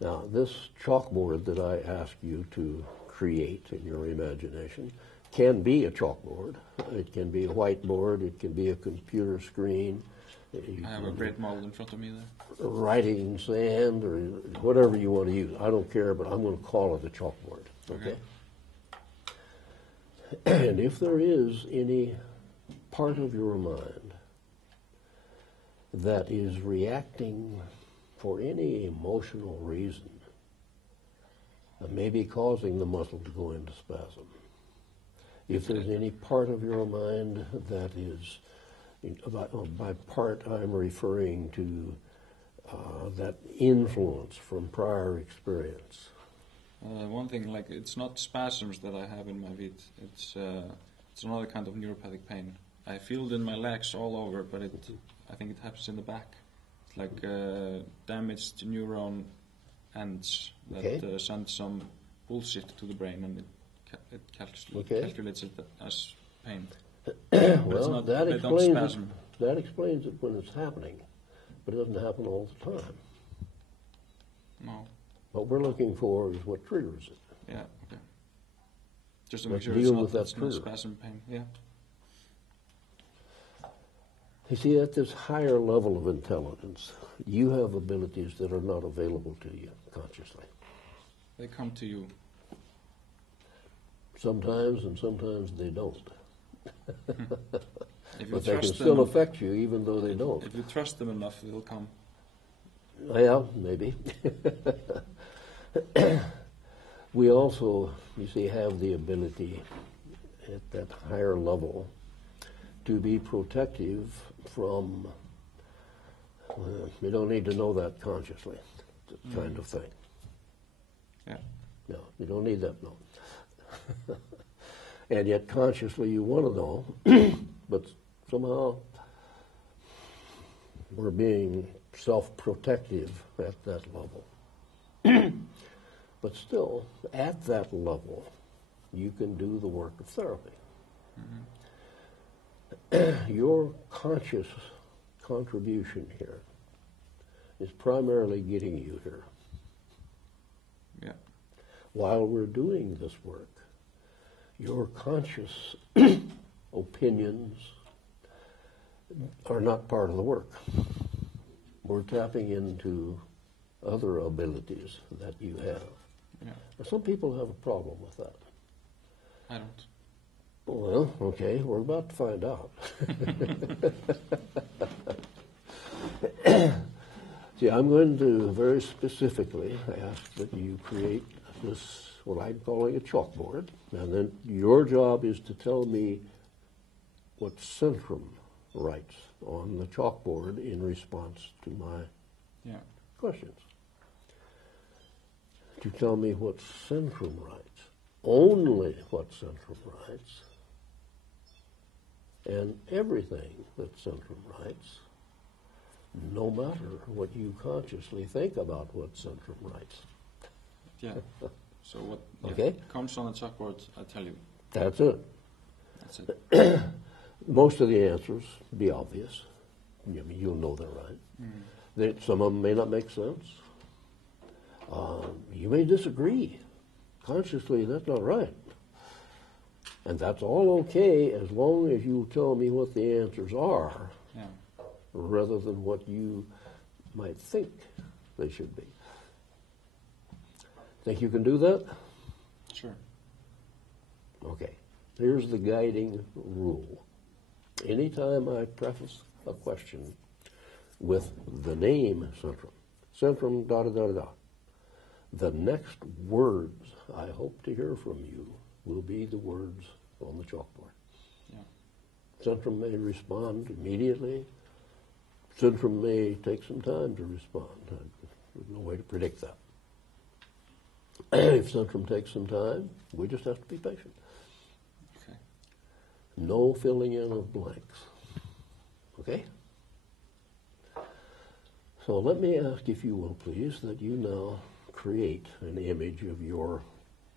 Now, this chalkboard that I ask you to create in your imagination can be a chalkboard. It can be a whiteboard. It can be a computer screen. I have a great model in front of me there. Writing sand or whatever you want to use. I don't care, but I'm going to call it a chalkboard. Okay? And if there is any part of your mind that is reacting for any emotional reason, that may be causing the muscle to go into spasm. If there's any part of your mind that is, by part I'm referring to that influence from prior experience. One thing, like, it's not spasms that I have in my feet. It's another kind of neuropathic pain. I feel it in my legs all over, but I think it happens in the back. It's like damaged neuron ends that send some bullshit to the brain, and it calculates it as pain. Well, that explains it when it's happening, but it doesn't happen all the time. No. What we're looking for is what triggers it. Yeah, okay. Just to make sure it's not spasm pain, yeah. You see, at this higher level of intelligence, you have abilities that are not available to you consciously. They come to you. Sometimes, and sometimes they don't. But they can still affect you even though they don't. If you trust them enough, they'll come. Yeah, maybe. We also, you see, have the ability at that higher level to be protective from, you don't need to know that consciously, kind of thing. Yeah. No, you don't need that, no. And yet consciously you want to know, but somehow we're being self-protective at that level. But still, at that level, you can do the work of therapy. Mm-hmm. Your conscious contribution here is primarily getting you here. Yeah. While we're doing this work, your conscious opinions are not part of the work. We're tapping into other abilities that you have. Yeah. Some people have a problem with that. I don't. Well, okay, we're about to find out. See, I'm going to very specifically ask that you create this, what I'm calling a chalkboard, and then your job is to tell me what Centrum writes on the chalkboard in response to my questions. To tell me what Centrum writes, only what Centrum writes, and everything that Centrum writes, no matter what you consciously think about what Centrum writes. Yeah. So what comes on the chalkboard, I tell you. That's it. That's it. Most of the answers be obvious. I mean, you'll know they're right. Some of them may not make sense. You may disagree. Consciously, that's not right. And that's all okay as long as you tell me what the answers are, rather than what you might think they should be. Think you can do that? Sure. Okay. Here's the guiding rule. Anytime I preface a question with the name Centrum, da-da-da-da, the next words I hope to hear from you will be the words on the chalkboard. Yeah. Centrum may respond immediately. Centrum may take some time to respond. There's no way to predict that. If Centrum takes some time, we just have to be patient. Okay. No filling in of blanks. Okay? So let me ask, if you will please, that you now create an image of your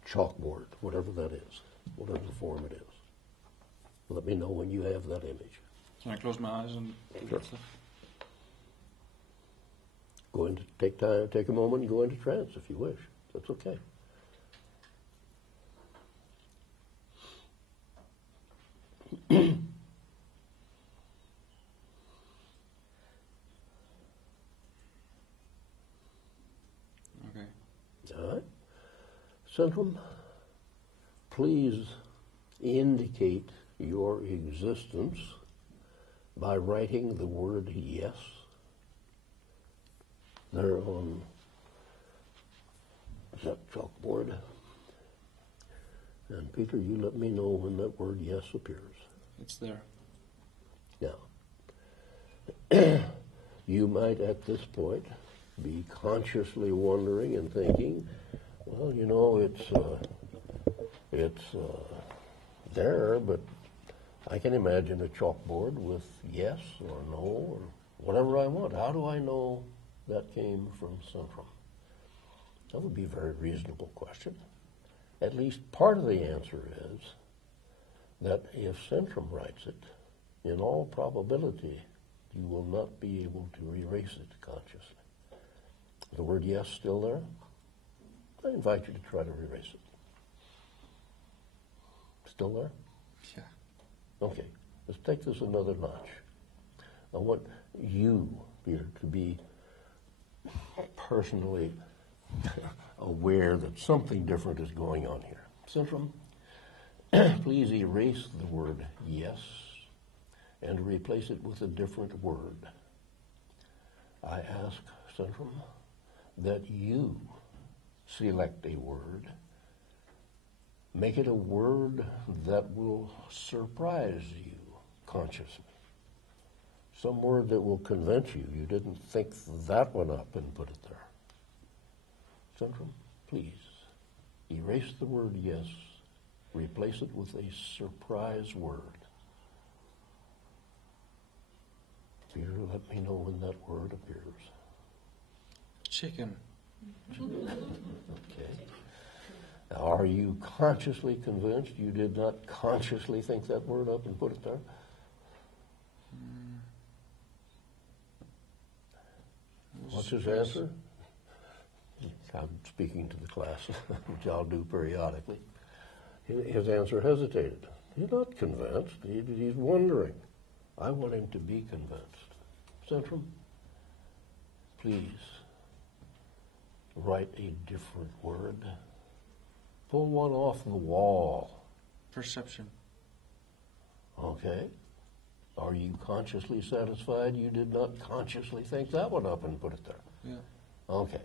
chalkboard, whatever that is, whatever the form it is. Let me know when you have that image. Can I close my eyes and do that stuff? Go into take a moment and go into trance if you wish. That's okay. Okay. All right. Centrum, please indicate your existence by writing the word yes there on that chalkboard. And Peter, you let me know when that word yes appears. It's there. Now, you might at this point be consciously wondering and thinking, well, you know, it's there, but I can imagine a chalkboard with yes or no or whatever I want. How do I know that came from Centrum? That would be a very reasonable question. At least part of the answer is that if Centrum writes it, in all probability, you will not be able to erase it consciously. The word yes still there? I invite you to try to erase it. Still there? Yeah. Okay, let's take this another notch. I want you here to be personally aware that something different is going on here. Centrum, please erase the word yes and replace it with a different word. I ask, Centrum, that you select a word, make it a word that will surprise you consciously. Some word that will convince you you didn't think that one up and put it there. Centrum, please erase the word yes, replace it with a surprise word. Peter, let me know when that word appears. Chicken. Okay. Now, are you consciously convinced you did not consciously think that word up and put it there? What's his answer? I'm speaking to the class, which I'll do periodically. His answer hesitated. He's not convinced. He's wondering. I want him to be convinced. Centrum, please write a different word. Pull one off the wall. Perception. Okay. Are you consciously satisfied you did not consciously think that one up and put it there? Yeah. Okay.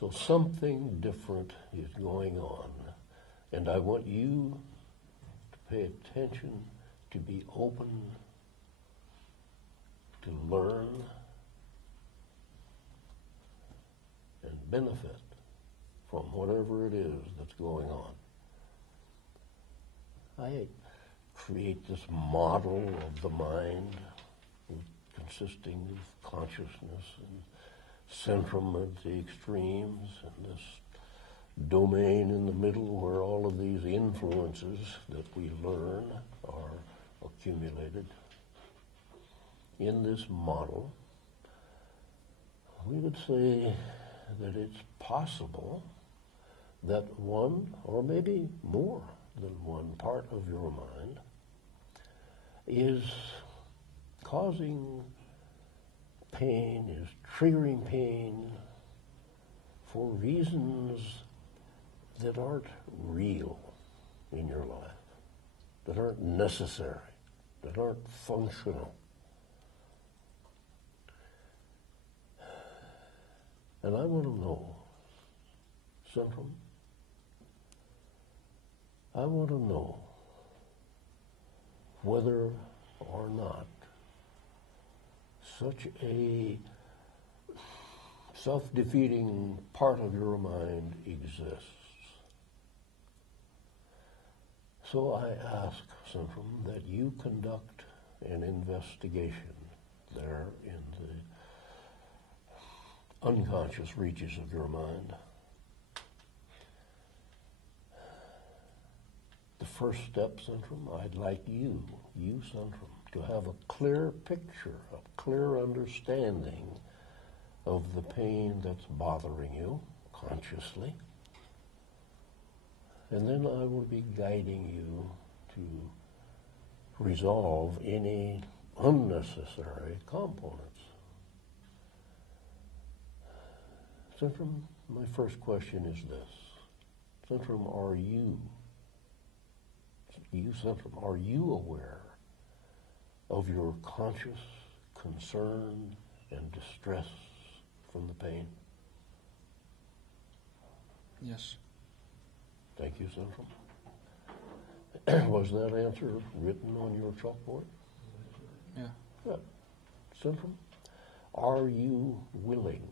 So something different is going on, and I want you to pay attention, to be open, to learn, and benefit from whatever it is that's going on. I create this model of the mind consisting of consciousness and centrum at the extremes and this domain in the middle where all of these influences that we learn are accumulated. In this model, we would say that it's possible that one, or maybe more than one part of your mind is causing pain, is triggering pain for reasons that aren't real in your life, that aren't necessary, that aren't functional. And I want to know, Centrum, I want to know whether or not such a self-defeating part of your mind exists. So I ask, Centrum, that you conduct an investigation there in the unconscious reaches of your mind. The first step, Centrum, I'd like you, Centrum, to have a clear picture, a clear understanding of the pain that's bothering you consciously. And then I will be guiding you to resolve any unnecessary components. Centrum, my first question is this. Centrum, are you Centrum, are you aware of your conscious concern and distress from the pain? Yes. Thank you, Centrum. Was that answer written on your chalkboard? Yeah. Good. Centrum, are you willing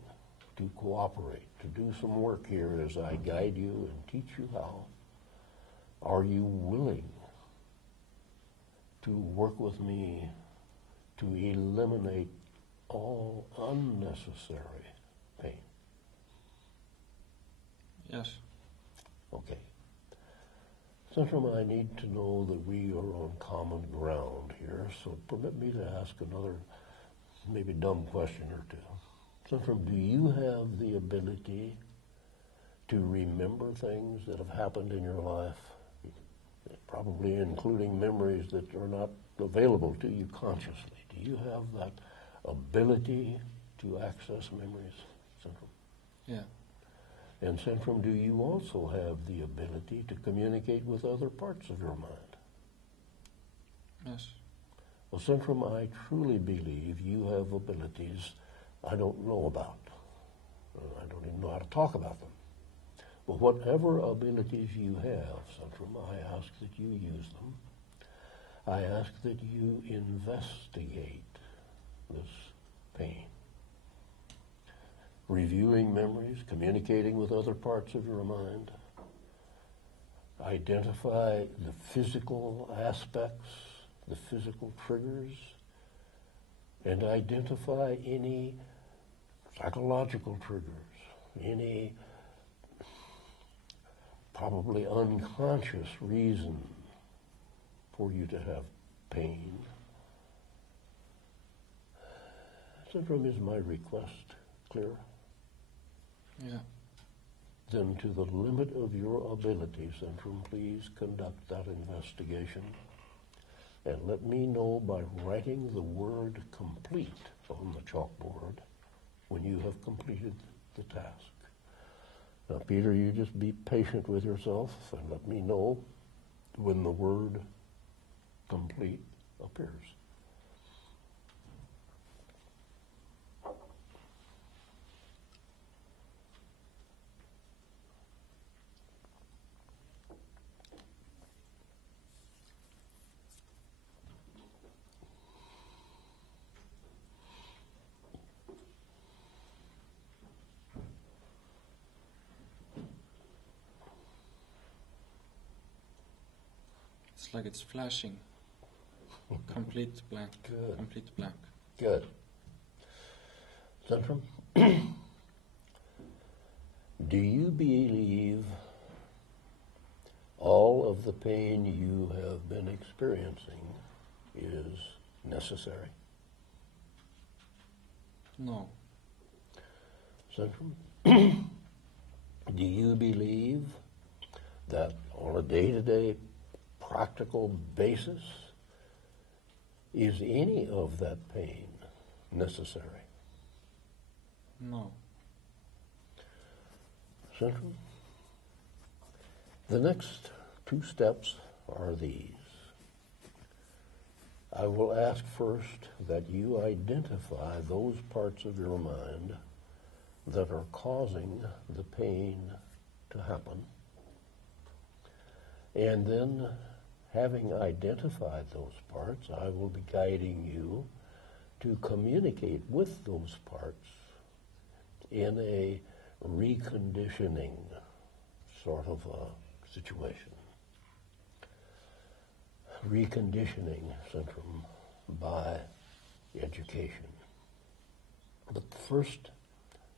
to cooperate, to do some work here as I guide you and teach you how? Are you willing to work with me to eliminate all unnecessary pain? Yes. Okay. Centrum, I need to know that we are on common ground here, so permit me to ask another maybe dumb question or two. Centrum, do you have the ability to remember things that have happened in your life, probably including memories that are not available to you consciously? Do you have that ability to access memories, Centrum? Yeah. And Centrum, do you also have the ability to communicate with other parts of your mind? Yes. Well, Centrum, I truly believe you have abilities I don't know about. I don't even know how to talk about them. But whatever abilities you have, Centrum, I ask that you use them. I ask that you investigate this pain. Reviewing memories, communicating with other parts of your mind. Identify the physical aspects, the physical triggers, and identify any psychological triggers, any probably unconscious reason for you to have pain. Centrum, is my request clear? Yeah. Then to the limit of your ability, Centrum, please conduct that investigation and let me know by writing the word complete on the chalkboard when you have completed the task. Now, Peter, you just be patient with yourself and let me know when the word complete appears. It's like it's flashing. Complete blank. Good. Complete blank. Good. Centrum, do you believe all of the pain you have been experiencing is necessary? No. Centrum, do you believe that on a day-to-day practical basis, is any of that pain necessary? No. Centrum, the next two steps are these. I will ask first that you identify those parts of your mind that are causing the pain to happen. And then, having identified those parts, I will be guiding you to communicate with those parts in a reconditioning sort of a situation. Reconditioning, Centrum, by education. But first,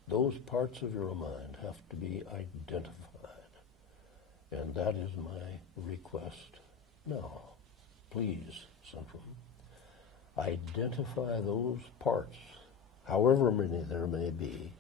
those parts of your mind have to be identified. And that is my request now. Please, Centrum, identify those parts however many there may be,